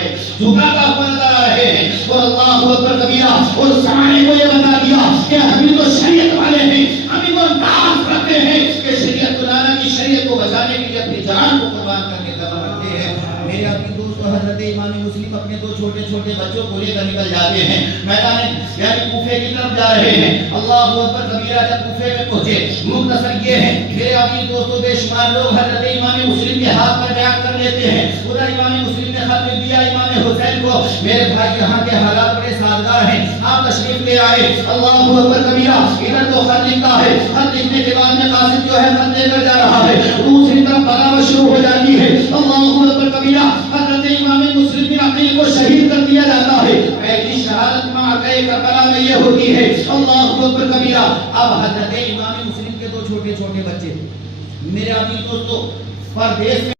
ہے جھکاتا ہوا نظر آ رہے ہیں. اور اللہ اکبر کبیرہ. اور سامنے کو یہ بتا دیا کہ ہم تو شریعت والے ہیں, ہم وہ انداز رکھتے ہیں کہ شریعت لانا کی شریعت کو بچانے کے لیے اپنی جان کو قربان کرنے کا عزم رکھتے ہیں. میرے اپنے دوستو, حضرت امام مسلم اپنے دو چھوٹے چھوٹے بچوں کو لے کر نکل جاتے ہیں, میدان یعنی کوفے کی طرف جا رہے ہیں. اللہ اکبر کبیرہ. جب کوفے میں پہنچے, مختصر یہ ہے میرے اپنے دوستو, بے شمار لوگ حضرت امام مسلم کے ہاتھ پر بیعت کر لیتے ہیں. ادھر امام مسلم نے خط لکھ دیا امام حسین کو, میرے بھائی یہاں کے حالات بڑے سازگار ہیں, آپ تشریف لے آئے. اللہ اکبر کبیرہ. ادھر تو خط لکھتا ہے, خط لکھنے کے بعد میں قاصد جو ہے خط لے کر جا رہا ہے, دوسری طرف بغاوت شروع ہو جاتی ہے. اللہ اکبر کبیرہ. حضرت امام مسلم بن عقیل کو شہید کر دیا جاتا ہے. پہلی شہادت معرکہ کربلا میں یہ ہوتی ہے. اللہ اکبر کبیرہ. اب حضرت امام مسلم کے دو چھوٹے چھوٹے بچے, میرے عزیز دوستو, پردیس